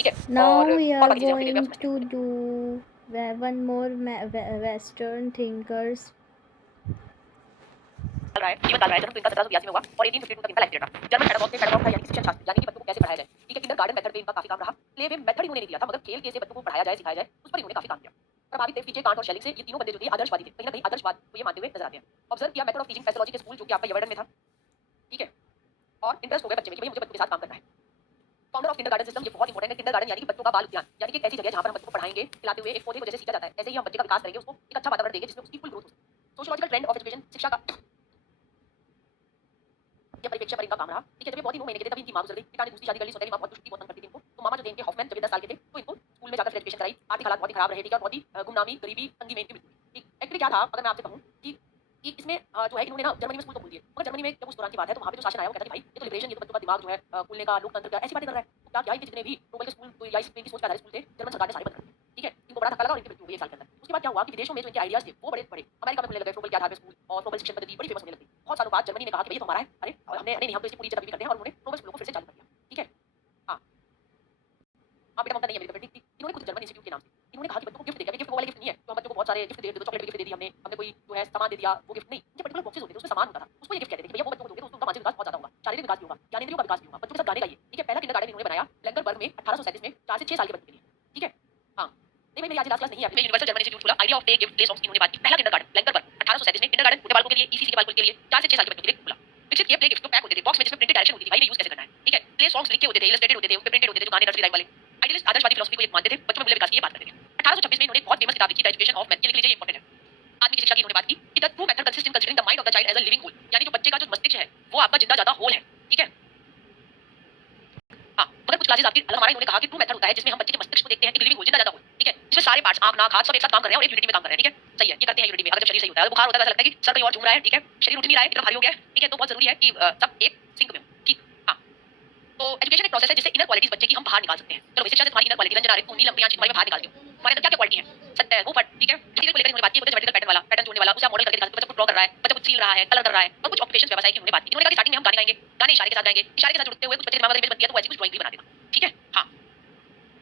ठीक है? Now we और are बाकी चीज़ें हम डिटेल में अब going समझते हैं। to do one more Western thinkers. चल रहा है, जीवन काल रहा है, जन्म तो इनका 1782 में हुआ और 1852 तक इनका लाइफ पीरियड था। जर्मन पैडागॉग था यानी कि शिक्षण शास्त्र, यानी कि बच्चों को कैसे पढ़ाया जाए। ठीक है, किंडरगार्टन मेथड पे इनका काफी काम रहा। प्ले वे मेथड इन्होंने नहीं दिया था, मगर खेल कैसे बच्चों को पढ़ाया जाए, सिखाया जाए, उस पर इन्होंने काफी काम किया। प्रभावित थे टीचे, कांट और शेलिंग से। ये तीनों बंदे जो थे आदर्शवादी थे, कहीं ना कहीं आदर्शवाद को ये मानते हुए नजर आते हैं। ऑब्जर्व किया मेथड ऑफ टीचिंग पैथोलॉजी के स्कूल जो कि आपका यवर्डन में था। ठीक है, और इंटरेस्ट हो गया बच्चे में कि भाई मुझे बच्चों के साथ काम करना है। फाउंडर ऑफ किंडरगार्टन सिस्टम, ये बहुत इंपॉर्टेंट है। किंडरगार्टन यानी कि बच्चों का बाल उद्यान, यानी कि एक ऐसी जगह जहां पर हम बच्चों को पढ़ाएंगे, खिलाते हुए एक पौधे को जैसे सीखा जाता है, ऐसे ही हम बच्चे का विकास करेंगे, उसको एक अच्छा वातावरण देंगे जिसमें उसकी फुल ग्रोथ हो। सोशियोलॉजिकल ट्रेंड ऑफ एजुकेशन, शिक्षा का ये परिप्रेक्ष्य पर इनका काम रहा। ठीक है, जब ये बहुत ही 9 महीने के थे तभी इनकी मां गुजर गई। पिता ने दूसरी शादी कर ली, सोतेली मां बहुत दुष्ट थी, बहुत तंग करती थी इनको। तो मामा जो थे इनके हॉफमैन, जब ये 10 साल के थे तो इनको स्कूल में जाकर एजुकेशन कराई। आर्थिक हालात बहुत ही खराब रहे, ठीक है, और बहुत ही गुमनामी, गरीबी, तंगी में इनकी मृत्यु हुई। एक्चुअली क्या था, अगर मैं आपसे कहूं कि इसमें जो है इन्होंने ना जर्मनी में स्कूल तो खोल दिए, मगर जर्मनी में जब उस दौरान की बात है तो वहां पे जो शासन आया वो कहता कि भाई ये तो लिबरेशन, ये तो बच्चों का दिमाग जो है खुलने का, लोकतंत्र का, ऐसी बातें कर रहा है। तो क्या किया, इनके जितने भी ग्लोबल के स्कूल तो या इनकी सोच के आधारित स्कूल थे, जर्मन सरकार ने सारे बंद कर दिए। ठीक है, इनको बड़ा धक्का लगा और इनकी मृत्यु हुई 1 साल के अंदर। उसके बाद क्या हुआ कि विदेशों में जो इनके आइडियाज थे वो बड़े बड़े अमेरिका में खुलने लगे, फ्रोबल के आधार पे स्कूल और फ्रोबल शिक्षण पद्धति बड़ी फेमस होने लगी। बहुत सालों बाद जर्मनी ने कहा कि भाई ये तो हमारा है, अरे और हमने नहीं हम तो इसकी पूरी इज्जत अभी भी करते हैं, और उन्होंने फ्रोबल स्कूलों को फिर से चालू कर दिया। ठीक है, हाँ हाँ बेटा ममता नहीं है मेरी बेटी, इन्होंने खुद जर्मन इंस्टीट्यूट के नाम से इन्होंने कहा कि बच्चों को गिफ्ट देगा। गिफ्ट वाला गिफ्ट नहीं है तो हम बच्चों को बहुत सारे गिफ्ट दे दो, चॉकलेट गिफ्ट दे दी, हमने कोई जो है सामान दे दिया, वो गिफ्ट नहीं। ये पर्टिकुलर बॉक्सेस होते थे, उसमें सामान होता था, उसको ये गिफ्ट कहते थे कि भैया वो बच्चों को दोगे तो उनका मानसिक विकास बहुत ज्यादा होगा, शारीरिक विकास भी होगा, ज्ञानेंद्रियों का विकास भी होगा, बच्चों के साथ गाने गाइए। ठीक है, पहला किंडरगार्टन इन्होंने बनाया लैंगरबर्ग में 1837 में 4 से 6 साल के बच्चों के लिए। ठीक है, हाँ नहीं भाई मेरी आज क्लास नहीं है, मैं यूनिवर्सल जर्मन इंस्टीट्यूट खुला, idea of play gift play songs इन्होंने बात की। पहला किंडरगार्टन लैंगरबर्ग 1837 में किंडरगार्टन छोटे बालकों के लिए, ईसीसी के बालकों के लिए, 4 से 6 साल के बच्चों के लिए खुला। विकसित किए प्ले गिफ्ट, तो पैक होते थे बॉक्स में जिसमें प्रिंटेड डायरेक्शन होती थी, भाई ये यूज कैसे करना है। ठीक है, प्ले सॉन्ग्स लिखे होते थे, इलस्ट्रेटेड होते थे, उनपे प्रिंटेड होते थे, जो गाने नर्सरी राइम वाले। आइडियलिस्ट आदर्शवादी फिलॉसफी को ये मानते थे, बच्चों में मूल्य विकास की ये बात करते थे। 1826 में इन्होंने एक बहुत फेमस किताब लिखी, द एजुकेशन ऑफ मैन, ये लिख लीजिए, ये इंपॉर्टेंट है। आदमी की शिक्षा की इन्होंने बात की कि the true method consist in considering the mind of the child as a living whole, यानी जो बच्चे का जो मस्तिष्क है वो आपका जिंदा जाता होल है। ठीक है, हाँ मगर कुछ क्लासेस आपकी अलग हमारा इन्होंने कहा कि ट्रू मेथड होता है जिसमें हम बच्चे के मस्तिष्क को देखते हैं, एक लिविंग होल, जिंदा जाता होल। ठीक है, जिसमें सारे पार्ट्स, आंख नाक हाथ सब एक साथ काम कर रहे हैं और एक यूनिटी में काम कर रहे हैं। ठीक है, सही है, ये करते हैं यूनिटी में। अगर जब शरीर सही होता है, बुखार होता है, ऐसा लगता है कि सर कहीं और झूम रहा है। ठीक है, शरीर उठ नहीं रहा है, इतना भारी हो गया है। ठीक है, तो बहुत जरूरी है कि सब एक सिंक में हो। ठीक, हाँ तो एजुकेशन एक प्रोसेस है जिससे इनर क्वालिटीज बच्चे की हम बाहर निकाल सकते हैं। चलो शिक्षा से तुम्हारी इनर क्वालिटी रंजना रे नीलम प्रियांश तुम्हारी मैं बाहर निकालती हूँ, तुम्हारे अंदर क्या क्या क्वालिटी है, सत्य है वो पढ़। ठीक है, मटेरियल को लेकर इन्होंने बात की, वर्टिकल पैटर्न वाला, पैटर्न जोड़ने वाला, उसे आप मॉडल करके दिखा सकते हो, बच्चा कुछ ड्रॉ कर रहा है, बच्चा कुछ सील रहा है, कलर कर रहा है, और कुछ ऑक्यूपेशंस व्यवसाय की इन्होंने बात की। इन्होंने कहा कि स्टार्टिंग में हम गाने गाएंगे, गाने इशारे के साथ गाएंगे, इशारे के साथ जुड़ते हुए कुछ बच्चे दिमाग में इमेज बनती है तो वो ऐसी कुछ ड्राइंग भी बना देगा। ठीक है, हाँ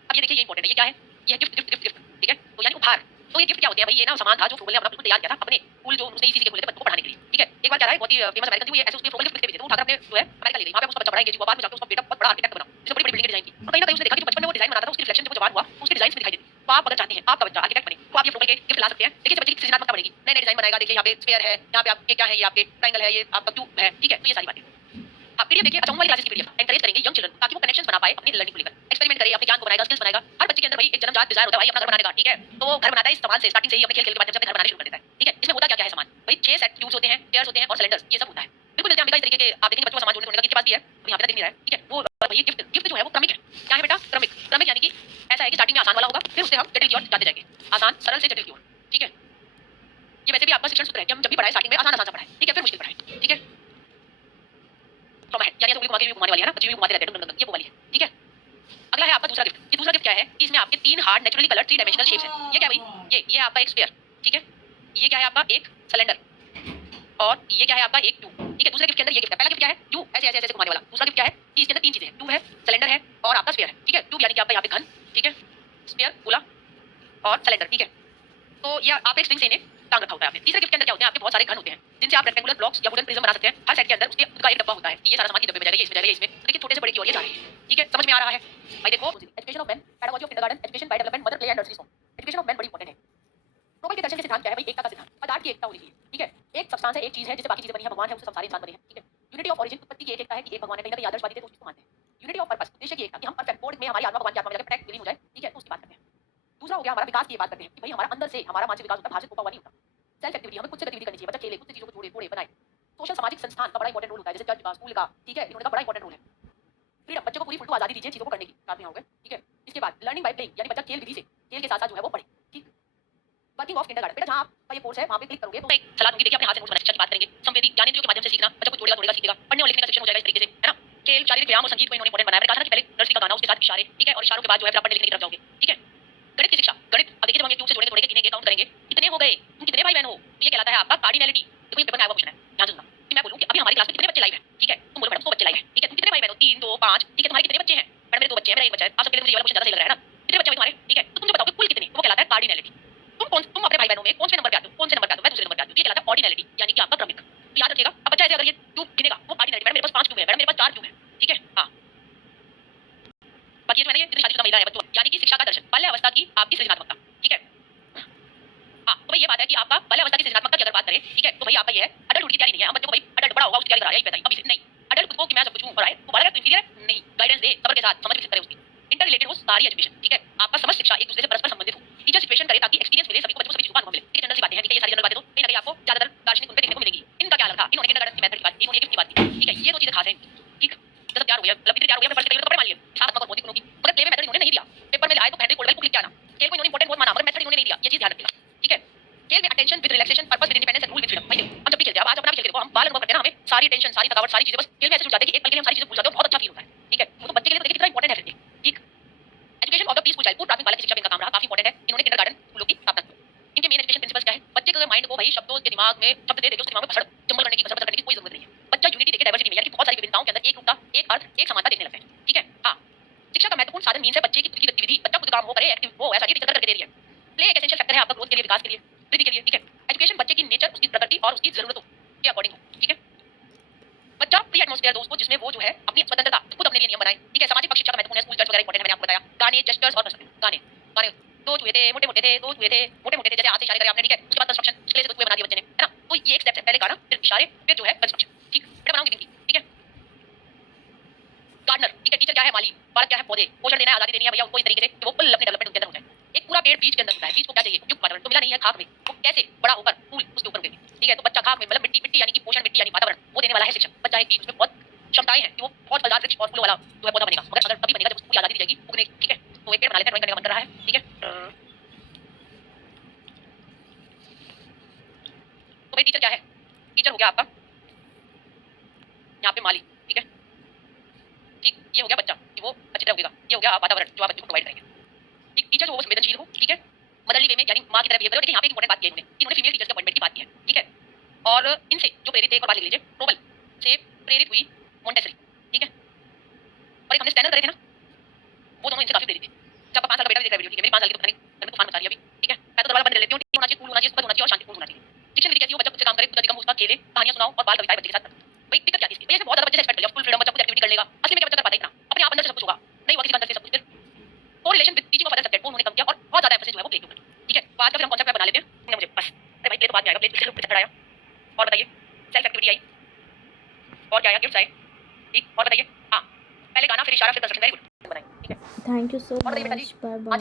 अब ये देखिए ये इंपॉर्टेंट है, ये क्या है, ये गिफ्ट गिफ्ट गिफ्ट गिफ्ट। ठीक है, तो यानी उपहार। तो ये गिफ्ट क्या होते हैं भाई, ये ना सामान था जो फ्रोबल ने अपना बिल्कुल तैयार किया था अपने स्कूल जो उसने इसी के खोले थे बच्चों को पढ़ाने के लिए। ठीक है, एक बार क्या रहा है, बहुत ही फेमस अमेरिकन थी, वो ये ऐसे उसके फ्रोबल गिफ्ट लिखते भी थे, तो उठाकर अपने जो है अमेरिका ले गई, वहां पे उसका बच्चा बड़ा एंगेज हुआ, बाद में जाकर उसका बेटा बहुत बड़ा आर्किटेक्ट बना, जिसने बड़ी बड़ी बिल्डिंग डिजाइन की। और कहीं ना कहीं उसने देखा कि जो बचपन में वो डिजाइन बनाता था उसकी रिफ्लेक्शन जब वो जवान हुआ तो उसके डिजाइन में दिखाई देती। तो आप अगर चाहते हैं आपका बच्चा आर्किटेक्ट बने तो आप ये फ्रोबल के गिफ्ट ला सकते हैं। देखिए बच्चे की सृजनात्मकता बढ़ेगी, नए नए डिजाइन बनाएगा। देखिए यहाँ पे स्फीयर है, यहाँ पे आपके क्या है, ये आपके ट्रायंगल है, ये आपका क्यूब है। ठीक है, तो ये सारी बातें आप पीडीएफ देखिए। अच्छा, वाली क्लासेस की पीडीएफ एनकरेज करेंगे यंग चिल्ड्रन ताकि वो कनेक्शंस बना पाए अपनी लर्निंग को लेकर, एक्सपेरिमेंट करे, अपने ज्ञान को बनाएगा, स्किल्स बनाएगा। हर बच्चे के अंदर भाई एक जन्मजात डिजायर होता है भाई अपना घर बनाने का। ठीक है, तो वो घर बनाता है इस सामान से, स्टार्टिंग से ही अपने खेल खेल के माध्यम से अपने घर बनाने शुरू कर देता है। ठीक है, इसमें होता क्या क्या है सामान, भाई 6 सेट ट्यूब्स होते हैं, टेयर्स होते हैं और सिलेंडर्स, ये सब होता है। बिल्कुल मिलते हैं इस तरीके के। आप देखेंगे बच्चों का सामान जोड़ने का, इनके पास भी है और यहाँ पे दिख नहीं रहा है। ठीक है, वो भाई गिफ्ट गिफ्ट जो है वो क्रमिक है। क्या है बेटा, क्रमिक। क्रमिक यानी कि ऐसा है कि स्टार्टिंग में आसान वाला होगा, फिर उससे हम जटिल की ओर जाते जाएंगे, आसान सरल से जटिल की ओर। ठीक है, ये वैसे भी आपका शिक्षण सूत्र है कि हम जब भी पढ़ाए स्टार्टिंग में आसान आसान सा पढ़ाए। ठीक है, फिर मुश्किल पढ़ाए। ठीक है, यानी ऐसे उंगली घुमा के घुमाने वाली है ना, बच्चे भी घुमाते रहते हैं, ये वो वाली है। ठीक है, अगला है आपका दूसरा गिफ्ट। ये दूसरा गिफ्ट क्या है कि इसमें आपके 3 hard naturally coloured 3 dimensional shapes हैं। ये क्या है भाई, ये आपका एक स्फीयर। ठीक है, ये क्या है आपका एक सिलेंडर, और ये क्या है आपका एक ट्यूब। ठीक है, दूसरे गिफ्ट के अंदर ये गिफ्ट है। पहला गिफ्ट क्या है, ट्यूब, ऐसे ऐसे ऐसे घुमाने वाला। दूसरा गिफ्ट क्या है कि इसके अंदर 3 चीजें हैं, ट्यूब है, सिलेंडर है और आपका स्फीयर है। ठीक है, ट्यूब यानी कि आपका यहाँ पे घन, ठीक है, स्फीयर गोला और सिलेंडर। ठीक है, तो ये आप एक स्ट्रिंग से इन्हें टांग रखा होता है आपने। तीसरे गिफ्ट के अंदर क्या होते हैं, आपके बहुत सारे घन होते हैं जिनसे आप रेक्टेंगुलर ब्लॉक्स या वुडन प्रिज्म बना सकते हैं। हर सेट के अंदर उसके उनका एक डब्बा होता है कि ये सारा सामान इस डब्बे में जाएगा, ये इसमें जाएगा, ये इसमें। देखिए छोटे से बड़े की ओर ये जा रही है। ठीक है, समझ में आ रहा है भाई। देखो education of man, pedagogy of kindergarten, education by development, mother play and nursery song. Education of man बड़ी इंपॉर्टेंट है। प्रोबल के दर्शन के सिद्धांत क्या है भाई, एकता का सिद्धांत, पदार्थ की एकता होनी चाहिए। ठीक है, एक सब्सटेंस है, एक चीज है जिससे बाकी चीजें बनी है, भगवान है उससे सारे इंसान बने हैं। ठीक है, यूनिटी ऑफ ओरिजिन, उत्पत्ति की एक एकता है कि एक भगवान है, कहीं ना कहीं आदर्शवादी थे तो उसको मानते हैं। यूनिटी ऑफ पर्पस, उद्देश्य की एकता कि हम परफेक्ट कोड में हमारी आत्मा भगवान की आत्मा में जाकर प्रोटेक्ट लिविंग हो जाए। ठीक है, तो उसकी बात करते हैं। दूसरा हो गया हमारा विकास की बात करते हैं कि भाई हमारा अंदर से हमारा मानसिक विकास होता है, बाहर से थोपा हुआ नहीं होता। सेल्फ एक्टिविटी, हमें खुद से गतिविधि करनी चाहिए, बच्चा खेले, खुद से चीजों को जोड़े तोड़े बनाए। सोशल सामाजिक संस्थान का बड़ा इंपॉर्टेंट रोल होता है, जैसे चर्च का, स्कूल का। ठीक है, इन्होंने का बड़ा इंपॉर्टेंट रोल है। फ्रीडम, बच्चे को पूरी फुल आजादी दीजिए चीजों को करने की, साथ में होंगे। ठीक है, इसके बाद लर्निंग बाय प्लेइंग, यानी बच्चा खेल विधि से, खेल के साथ साथ जो है वो पढ़े। ठीक, वर्किंग ऑफ किंडरगार्टन, बेटा जहां आपका ये कोर्स है वहां पे क्लिक करोगे तो एक सलाह दूंगी। देखिए अपने हाथ से नोट्स बनाने, शिक्षा की बात करेंगे, संवेदी ज्ञानेंद्रियों के माध्यम से सीखना, बच्चा को जोड़ेगा तोड़ेगा सीखेगा, पढ़ने और लिखने का शिक्षण हो जाएगा इस तरीके से, है ना। खेल, शारीरिक व्यायाम और संगीत को इन्होंने इंपॉर्टेंट बनाया। मैंने कहा था ना कि पहले नर्सरी का गाना, उसके साथ इशारे। ठीक है, और इशारों के बाद जो है फिर आप पढ़ने लिखने की तरफ जाओगे। ठीक है, गणित की शिक्षा, गणित अब देखिए जब हम एक ट्यूब से जोड़ेंगे तोड़ेंगे, गिनेंगे, काउंट करेंगे, कितने हो गए, तुम कितने भाई बहन हो, तो ये कहलाता है आपका कार्डिनैलिटी। देखो ये पेपर में आया हुआ क्वेश्चन है, ध्यान से सुनना कि मैं बोलूं कि अभी हमारी क्लास में कितने बच्चे लाइव हैं। ठीक है, तुम बोलो मैडम 100 बच्चे लाइव हैं। ठीक है, तुम कितने भाई बहन हो, 3 2 5। ठीक है, तुम्हारे कितने बच्चे हैं, मैडम मेरे 2 बच्चे हैं, मेरा 1 बच्चा है, आप सबके लिए मुझे ये वाला क्वेश्चन ज्यादा सही लग रहा है ना? कितने बच्चे हैं तुम्हारे? ठीक है, तो तुम जो बताओगे कुल कितने, वो कहलाता है कार्डिनैलिटी। तुम अपने भाई बहनों में कौन से नंबर पे आते हो, कौन से नंबर पे आते हो, मैं दूसरे नंबर पे आती हूँ, ये कहलाता है ऑर्डिनैलिटी, यानी कि आपका क्रमिक। तो याद रखिएगा, अब बच्चा ऐसे अगर ये क्यूब गिनेगा, वो कार्डिनैलिटी, मैडम मेरे पास 5 क्यूब है, मैडम मेरे पास 4 क्यूब है, ठीक है? हाँ, बाकी ये जो मैंने ये जितनी शादीशुदा महिला है बच्चों, यानी कि शिक्षा का दर्शन, बाल्य अवस्था की आपकी सृजनात्मकता, ठीक है? हाँ, तो भाई ये बात है कि आपका बाल्य अवस्था की सृजनात्मकता की अगर बात करें, ठीक है, तो भाई आपका ये है अडल्टहुड की तैयारी नहीं है, हम बच्चों को भाई अडल्ट बड़ा होगा उसकी तैयारी करा रहा है, यही बताइए अभी से नहीं। अडल्ट खुद को कि मैं सब कुछ हूं और आए वो बड़ा है तो इंफीरियर है? नहीं, गाइडेंस दे सब्र के साथ, समझ विकसित करे उसकी, इंटर रिलेटेड हो सारी एजुकेशन, ठीक है? आपका समझ शिक्षा एक दूसरे से परस्पर संबंधित हो, टीचर सिचुएशन करे ताकि एक्सपीरियंस मिले, सभी को बच्चों को सभी चीजों का अनुभव मिले। ये जनरल सी बातें हैं, ठीक है? ये सारी जनरल बातें तो कहीं ना कहीं आपको ज्यादातर दार्शनिक उनपे देखने को मिलेगी। इनका क्या अलग था, इन्होंने किंडरगार्टन की मेथड की बात की, इन्होंने गिफ्ट की बात की, ठीक है? ये दो चीजें खास हैं इनकी, ठीक? जब तैयार हो गया, मतलब इतने तैयार हो गया, मैं फर्स्ट कहीं कपड़े मान लिए, छात्रात्मक और बौद्धिक गुणों की, मगर प्ले में मेथड इन्होंने नहीं दिया, पेपर में लाए तो हेनरी कोल्डवेल बुक लिख के आना, खेल को इन्होंने इंपॉर्टेंट बहुत माना, मगर मेथड इन्होंने नहीं दिया, ये चीज ध्यान रखिएगा, ठीक है? खेल में attention with relaxation, purpose with independence and rule with freedom. भाई देखो, हम जब भी खेलते हैं, अब आज अपना भी खेल के देखो, हम बाल अनुभव करते हैं ना, हमें सारी टेंशन, सारी थकावट, सारी चीजें बस खेल में ऐसे छूट जाती है कि एक पल के लिए हम सारी चीजें भूल जाते हैं, बहुत अच्छा फील होता है, ठीक है? वो तो बच्चे के लिए तो देखिए कितना इंपॉर्टेंट है फिर ये, ठीक? Education of the peaceful child, पूर्व प्राथमिक बालक की शिक्षा पे इनका काम रहा, काफी इंपॉर्टेंट है, इन्होंने किंडरगार्टन स्कूलों की स्थापना की। इनके मेन एजुकेशन प्रिंसिपल्स क्या है? बच्चे के माइंड को भाई शब्दों के दिमाग में शब्द दे देके उसके दिमाग में भसड़ जम्बल करने की, भसड़ करने की कोई जरूरत नहीं है। बच्चा यूनिटी देखे डाइवर्सिटी में, यानी कि बहुत सारी विभिन्नताओं के अंदर एक रूपता, एक अर्थ, एक समानता देखने लगता है, ठीक है? हाँ, शिक्षा का महत्वपूर्ण साधन मीन्स है बच्चे की खुद की गतिविधि, बच्चा खुद काम हो करे, एक्टिव हो, ऐसा नहीं टीचर करके दे रही है। प्ले एक एसेंशियल फैक्टर है आपका ग्रोथ के लिए, विकास के लिए, वृद्धि के लिए, ठीक है? एजुकेशन बच्चे की नेचर, उसकी प्रकृति और उसकी जरूरतों के अकॉर्डिंग हो, ठीक है? बच्चा फ्री एटमॉस्फेयर दो उसको, जिसमें वो जो है अपनी स्वतंत्रता खुद अपने लिए नियम बनाए, ठीक है? सामाजिक पक्ष शिक्षा का महत्वपूर्ण है, स्कूल चर्च वगैरह इंपॉर्टेंट है, मैंने आपको बताया। गाने, जेस्चर्स और कंस्ट्रक्टिव गाने, गाने दो चूहे थे, मोटे मोटे थे, दो चूहे थे, मोटे मोटे थे, जैसे हाथ से इशारे करे आपने, ठीक है? उसके बाद कंस्ट्रक्शन, उसके लिए से दो चूहे बना दिए बच्चे ने, है ना? तो ये एक स्टेप है, पहले गाना, फिर इशारे, फिर जो है कंस्ट्रक्शन, ठीक? बेटा बनाऊंगी इनकी, ठीक है? गार्डनर, ठीक है? टीचर क्या है? माली। बालक क्या है? पौधे। पोषण देना है, आजादी देनी है भैया उनको इस तरीके से कि वो फुल अपने डेवलपमेंट उनके अंदर हो जाए। एक पूरा पेड़ बीज के अंदर होता है, बीज को क्या चाहिए? उपयुक्त वातावरण, तो मिला नहीं है खाक में, वो कैसे बड़ा होकर फूल उसके ऊपर उगेंगे, ठीक है? तो बच्चा खाक में, मतलब मिट्टी, मिट्टी यानी कि पोषण, मिट्टी यानी वातावरण, वो देने वाला है शिक्षक। बच्चा एक बीज, उसमें बहुत क्षमताएं हैं कि वो बहुत फलदार वृक्ष और फूलों वाला जो है पौधा बनेगा, मगर अगर तभी बनेगा जब उसको पूरी आजादी दी जाएगी उगने की, ठीक है? तो एक पेड़ बना लेते हैं, ड्राइंग करने का मन कर रहा है, ठीक है? तो भाई टीचर क्या है? टीचर हो गया आपका यहाँ पे माली, ठीक है? ठीक, ये हो गया बच्चा कि वो अच्छी तरह उगेगा, ये हो गया वातावरण जो आप बच्चे को प्रोवाइड करेंगे। ठीक, टीचर जो वो संवेदनशील हो, ठीक है? मदरली वे में, यानी माँ की तरह बिहेव करे। देखिए यहाँ पे एक इंपॉर्टेंट बात की है इन्होंने फीमेल टीचर्स के अपॉइंटमेंट की बात की है, ठीक है? और इनसे जो प्रेरित थे, एक और बात लिख लीजिए, प्रोबल से प्रेरित हुई मोंटेसरी, ठीक है? और एक हमने स्टैनर करे थे ना, वो दोनों इनसे काफी प्रेरित थे। अच्छा, आपका 5 साल का बेटा भी देख रहा है वीडियो, ठीक है? मेरी 5 साल की तो पता नहीं घर में तूफान मचा दिया अभी, ठीक है? मैं तो दरवाजा बंद कर लेती हूँ, टीवी होना चाहिए, कूल होना चाहिए, सुखद होना चाहिए और शांतिपूर्ण होना चाहिए। शिक्षण विधि कैसी हो? बच्चा खुद से काम करे, खुद अधिगम उसका, खेले, कहानियां सुनाओ और बाल कविताएं बच्चे के साथ करो। भाई दिक्कत क्या थी इसकी? भैया इसमें बहुत ज्यादा बच्चे से एक्सपेक्ट कर लिया, फुल फ्रीडम, बच्चा खुद एक्टिविटी कर लेगा। असली में क्या बच्चा कर पाता है इतना? अपने आप अंदर से सब कुछ होगा, नहीं हुआ किसी का अंदर से सब कुछ। फिर correlation with teaching of other subject को उन्होंने कम किया और बहुत ज्यादा एम्फेसिस जो है वो प्ले के ऊपर, ठीक है? तो आज का फिर हम कॉन्सेप्ट बना लेते हैं। तुमने मुझे बस, अरे भाई प्ले तो बाद में आएगा, प्ले से ऊपर चढ़ाया। और बताइए, सेल्फ एक्टिविटी आई और क्या आया? गिफ्ट्स आए, ठीक? और बताइए, हाँ, पहले गाना, फिर इशारा, फिर कंस्ट्रक्शन, वेरी गुड बनाइए, ठीक है? थैंक यू सो और बताइए बेटा जी, मच, बाय हाँ जी। बाय।